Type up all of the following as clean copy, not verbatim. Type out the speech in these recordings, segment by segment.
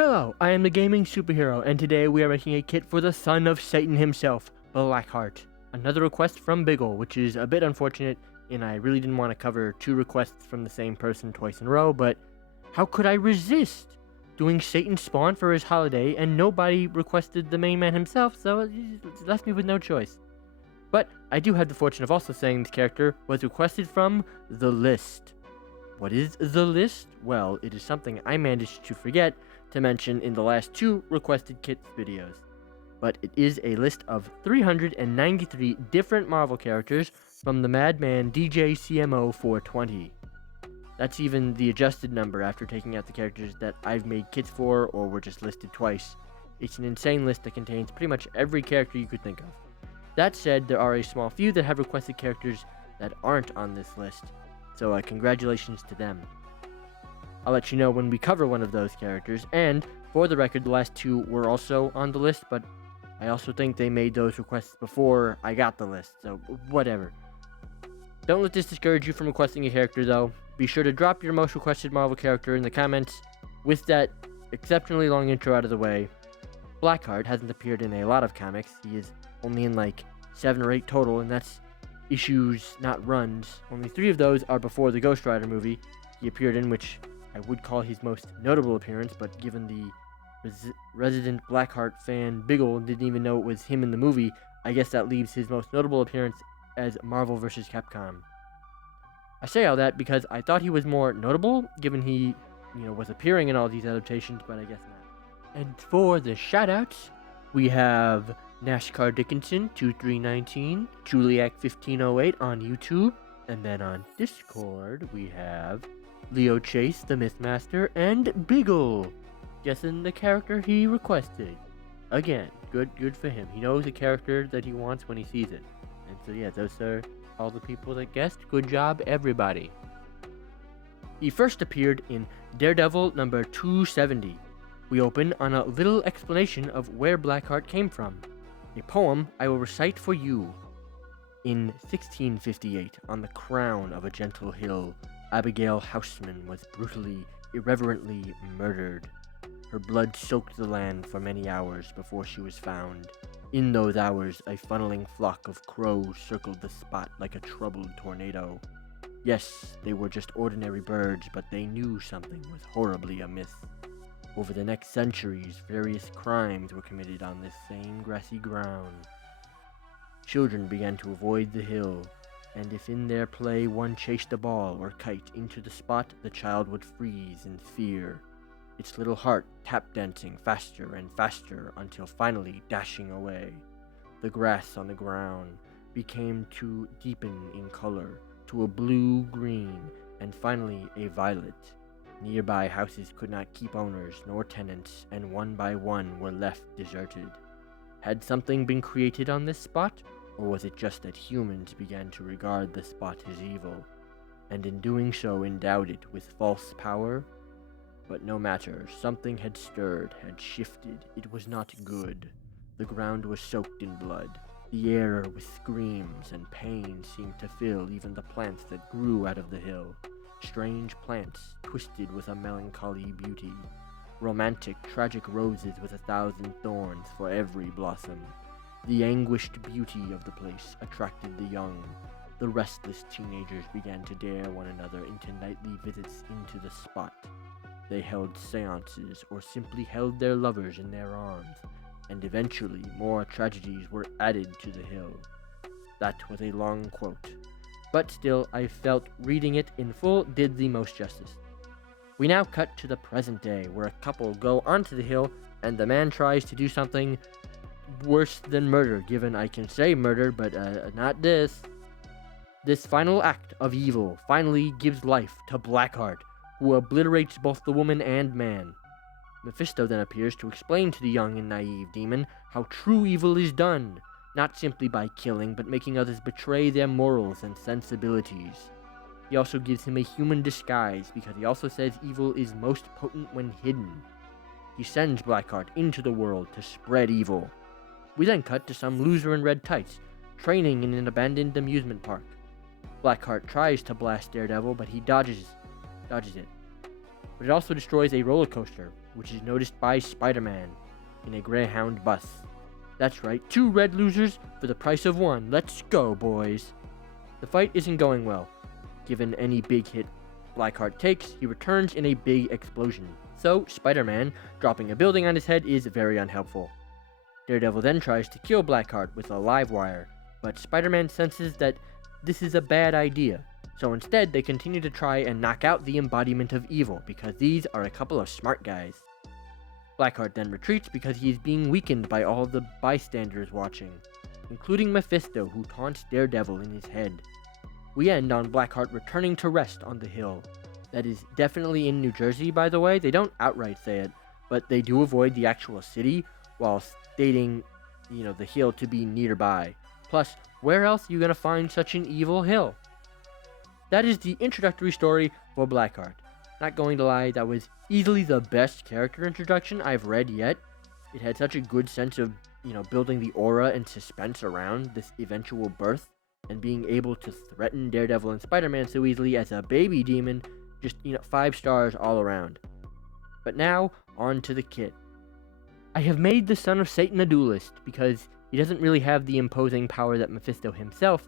Hello, I am the gaming superhero, and today we are making a kit for the son of Satan himself, Blackheart. Another request from Biggle, which is a bit unfortunate, and I really didn't want to cover two requests from the same person twice in a row, but how could I resist doing Satan's spawn for his holiday, and nobody requested the main man himself, so it left me with no choice. But I do have the fortune of also saying this character was requested from the list. What is the list? Well, it is something I managed to forget to mention in the last two requested kits videos. But it is a list of 393 different Marvel characters from the Madman DJ CMO 420. That's even the adjusted number after taking out the characters that I've made kits for or were just listed twice. It's an insane list that contains pretty much every character you could think of. That said, there are a small few that have requested characters that aren't on this list, so congratulations to them. I'll let you know when we cover one of those characters, and for the record, the last two were also on the list, but I also think they made those requests before I got the list, so whatever. Don't let this discourage you from requesting a character, though. Be sure to drop your most requested Marvel character in the comments. With that exceptionally long intro out of the way, Blackheart hasn't appeared in a lot of comics. He is only in like 7 or 8 total, and that's issues, not runs. Only 3 of those are before the Ghost Rider movie he appeared in, which I would call his most notable appearance, but given the resident Blackheart fan Biggle didn't even know it was him in the movie, I guess that leaves his most notable appearance as Marvel vs. Capcom. I say all that because I thought he was more notable, given he, was appearing in all these adaptations, but I guess not. And for the shoutouts, we have NASCAR Dickinson 2319, Juliac 1508 on YouTube, and then on Discord we have Leo Chase the Mythmaster and Biggle, guessing the character he requested. Again, good for him. He knows the character that he wants when he sees it. And so yeah, those are all the people that guessed. Good job, everybody. He first appeared in Daredevil number 270. We open on a little explanation of where Blackheart came from. A poem I will recite for you. In 1658, on the crown of a gentle hill, Abigail Houseman was brutally, irreverently murdered. Her blood soaked the land for many hours before she was found. In those hours, a funneling flock of crows circled the spot like a troubled tornado. Yes, they were just ordinary birds, but they knew something was horribly amiss. Over the next centuries, various crimes were committed on this same grassy ground. Children began to avoid the hill, and if in their play one chased a ball or kite into the spot, the child would freeze in fear, its little heart tap-dancing faster and faster until finally dashing away. The grass on the ground became to deepen in color to a blue-green and finally a violet. Nearby houses could not keep owners nor tenants, and one by one were left deserted. Had something been created on this spot, or was it just that humans began to regard the spot as evil, and in doing so endowed it with false power? But no matter, something had stirred, had shifted. It was not good. The ground was soaked in blood. The air with screams and pain seemed to fill even the plants that grew out of the hill. Strange plants, twisted with a melancholy beauty. Romantic, tragic roses with 1,000 thorns for every blossom. The anguished beauty of the place attracted the young. The restless teenagers began to dare one another into nightly visits into the spot. They held seances or simply held their lovers in their arms, and eventually more tragedies were added to the hill. That was a long quote, but still I felt reading it in full did the most justice. We now cut to the present day, where a couple go onto the hill and the man tries to do something worse than murder, given I can say murder, but not this. This final act of evil finally gives life to Blackheart, who obliterates both the woman and man. Mephisto then appears to explain to the young and naive demon how true evil is done, not simply by killing, but making others betray their morals and sensibilities. He also gives him a human disguise, because he also says evil is most potent when hidden. He sends Blackheart into the world to spread evil. We then cut to some loser in red tights, training in an abandoned amusement park. Blackheart tries to blast Daredevil, but he dodges it. But it also destroys a roller coaster, which is noticed by Spider-Man in a Greyhound bus. That's right, 2 red losers for the price of 1. Let's go, boys. The fight isn't going well. Given any big hit Blackheart takes, he returns in a big explosion. So, Spider-Man, dropping a building on his head, is very unhelpful. Daredevil then tries to kill Blackheart with a live wire, but Spider-Man senses that this is a bad idea. So instead, they continue to try and knock out the embodiment of evil, because these are a couple of smart guys. Blackheart then retreats because he is being weakened by all the bystanders watching, including Mephisto, who taunts Daredevil in his head. We end on Blackheart returning to rest on the hill. That is definitely in New Jersey, by the way. They don't outright say it, but they do avoid the actual city while stating, the hill to be nearby. Plus, where else are you going to find such an evil hill? That is the introductory story for Blackheart. Not going to lie, that was easily the best character introduction I've read yet. It had such a good sense of, building the aura and suspense around this eventual birth, and being able to threaten Daredevil and Spider-Man so easily as a baby demon. Just, 5 stars all around. But now, on to the kit. I have made the Son of Satan a duelist, because he doesn't really have the imposing power that Mephisto himself,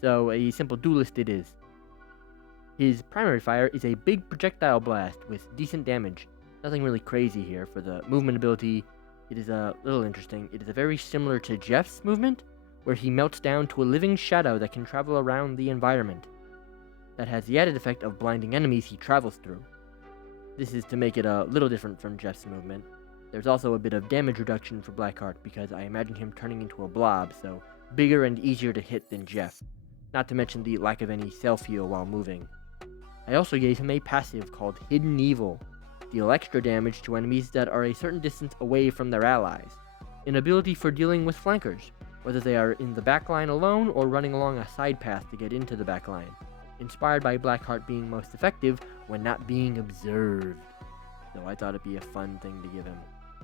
so a simple duelist it is. His primary fire is a big projectile blast with decent damage. Nothing really crazy here. For the movement ability, it is a little interesting. It is very similar to Jeff's movement, where he melts down to a living shadow that can travel around the environment. That has the added effect of blinding enemies he travels through. This is to make it a little different from Jeff's movement. There's also a bit of damage reduction for Blackheart, because I imagine him turning into a blob, so bigger and easier to hit than Jeff. Not to mention the lack of any self-heal while moving. I also gave him a passive called Hidden Evil. Deal extra damage to enemies that are a certain distance away from their allies. An ability for dealing with flankers, whether they are in the backline alone or running along a side path to get into the backline. Inspired by Blackheart being most effective when not being observed. So I thought it'd be a fun thing to give him.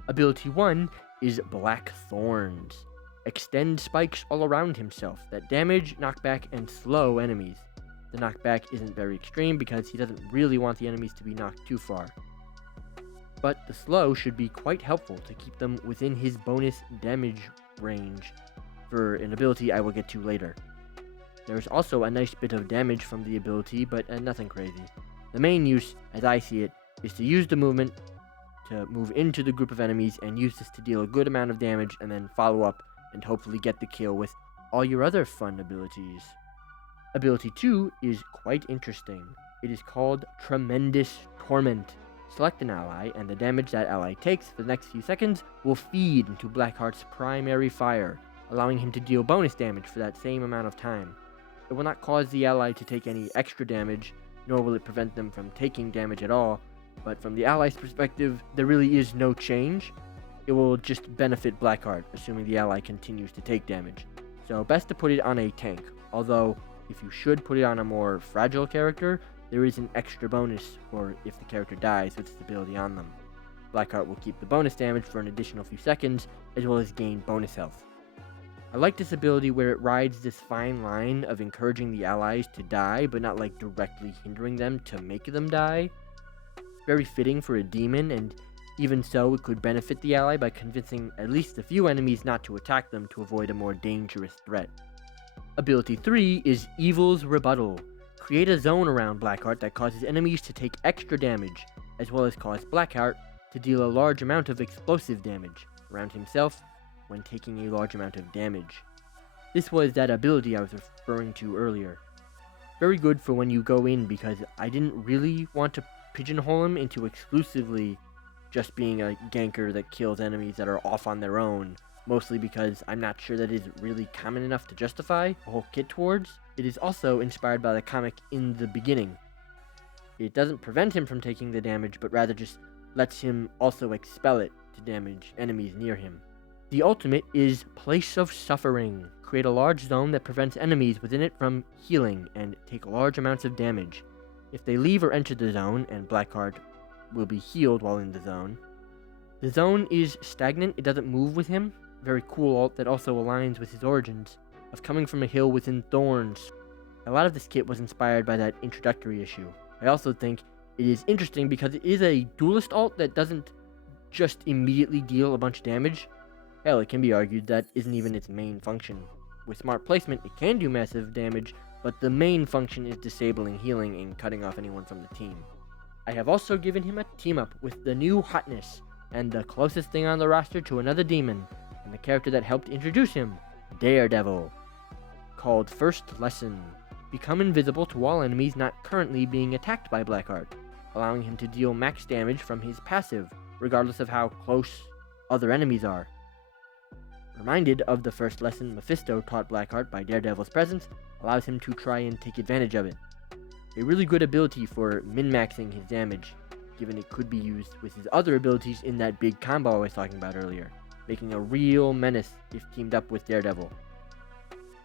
Ability 1 is Black Thorns. Extend spikes all around himself that damage, knockback, and slow enemies. The knockback isn't very extreme because he doesn't really want the enemies to be knocked too far. But the slow should be quite helpful to keep them within his bonus damage range for an ability I will get to later. There is also a nice bit of damage from the ability, but nothing crazy. The main use, as I see it, is to use the movement to move into the group of enemies and use this to deal a good amount of damage and then follow up and hopefully get the kill with all your other fun abilities. Ability 2 is quite interesting. It is called Tremendous Torment. Select an ally, and the damage that ally takes for the next few seconds will feed into Blackheart's primary fire, allowing him to deal bonus damage for that same amount of time. It will not cause the ally to take any extra damage, nor will it prevent them from taking damage at all, but from the ally's perspective, there really is no change. It will just benefit Blackheart, assuming the ally continues to take damage. So best to put it on a tank, although if you should put it on a more fragile character, there is an extra bonus for if the character dies with this ability on them. Blackheart will keep the bonus damage for an additional few seconds, as well as gain bonus health. I like this ability where it rides this fine line of encouraging the allies to die, but not like directly hindering them to make them die. Very fitting for a demon, and even so, it could benefit the ally by convincing at least a few enemies not to attack them to avoid a more dangerous threat. Ability 3 is Evil's Rebuttal. Create a zone around Blackheart that causes enemies to take extra damage, as well as cause Blackheart to deal a large amount of explosive damage around himself when taking a large amount of damage. This was that ability I was referring to earlier. Very good for when you go in, because I didn't really want to pigeonhole him into exclusively just being a ganker that kills enemies that are off on their own, mostly because I'm not sure that is really common enough to justify a whole kit towards. It is also inspired by the comic In the Beginning. It doesn't prevent him from taking the damage, but rather just lets him also expel it to damage enemies near him. The ultimate is Place of Suffering. Create a large zone that prevents enemies within it from healing and take large amounts of damage. If they leave or enter the zone, and Blackheart will be healed while in the zone is stagnant, it doesn't move with him. Very cool ult that also aligns with his origins of coming from a hill within thorns. A lot of this kit was inspired by that introductory issue. I also think it is interesting because it is a duelist ult that doesn't just immediately deal a bunch of damage. Hell, it can be argued that isn't even its main function. With smart placement, it can do massive damage, but the main function is disabling healing and cutting off anyone from the team. I have also given him a team-up with the new hotness, and the closest thing on the roster to another demon, and the character that helped introduce him, Daredevil. Called First Lesson. Become invisible to all enemies not currently being attacked by Blackheart, allowing him to deal max damage from his passive, regardless of how close other enemies are. Reminded of the first lesson Mephisto taught Blackheart by Daredevil's presence, allows him to try and take advantage of it. A really good ability for min-maxing his damage, given it could be used with his other abilities in that big combo I was talking about earlier, making a real menace if teamed up with Daredevil.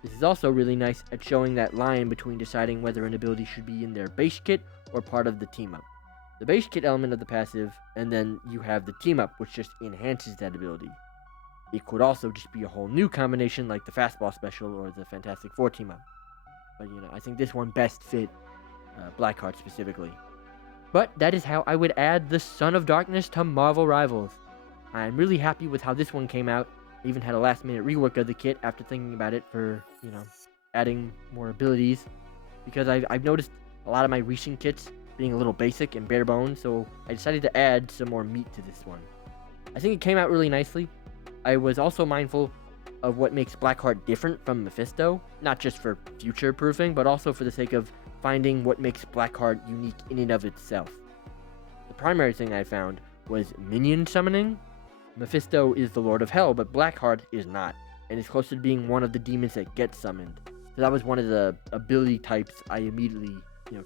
This is also really nice at showing that line between deciding whether an ability should be in their base kit or part of the team-up. The base kit element of the passive, and then you have the team-up, which just enhances that ability. It could also just be a whole new combination like the Fastball Special or the Fantastic Four team-up. But I think this one best fit Blackheart specifically. But that is how I would add the Son of Darkness to Marvel Rivals. I'm really happy with how this one came out. I even had a last-minute rework of the kit after thinking about it for, adding more abilities. Because I've noticed a lot of my recent kits being a little basic and bare bones, so I decided to add some more meat to this one. I think it came out really nicely. I was also mindful of what makes Blackheart different from Mephisto, not just for future-proofing, but also for the sake of finding what makes Blackheart unique in and of itself. The primary thing I found was minion summoning. Mephisto is the Lord of Hell, but Blackheart is not, and is closer to being one of the demons that gets summoned. So that was one of the ability types I immediately,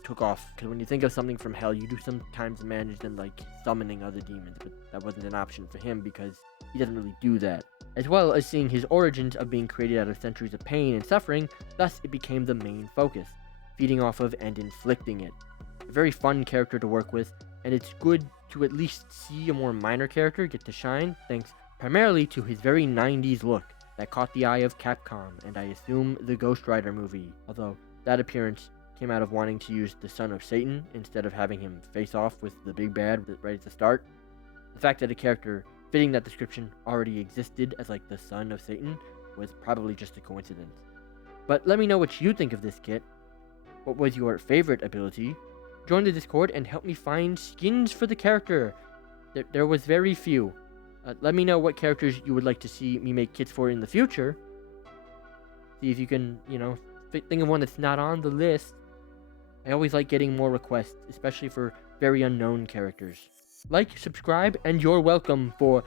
took off, because when you think of something from Hell, you do sometimes manage them like summoning other demons, but that wasn't an option for him because he doesn't really do that. As well as seeing his origins of being created out of centuries of pain and suffering, thus it became the main focus, feeding off of and inflicting it. A very fun character to work with, and it's good to at least see a more minor character get to shine, thanks primarily to his very 90s look that caught the eye of Capcom, and I assume the Ghost Rider movie, although that appearance came out of wanting to use the Son of Satan instead of having him face off with the big bad right at the start. The fact that a character fitting that description already existed as like the Son of Satan was probably just a coincidence. But let me know what you think of this kit. What was your favorite ability? Join the Discord and help me find skins for the character. There was very few. Let me know what characters you would like to see me make kits for in the future. See if you can, think of one that's not on the list. I always like getting more requests, especially for very unknown characters. Like, subscribe, and you're welcome for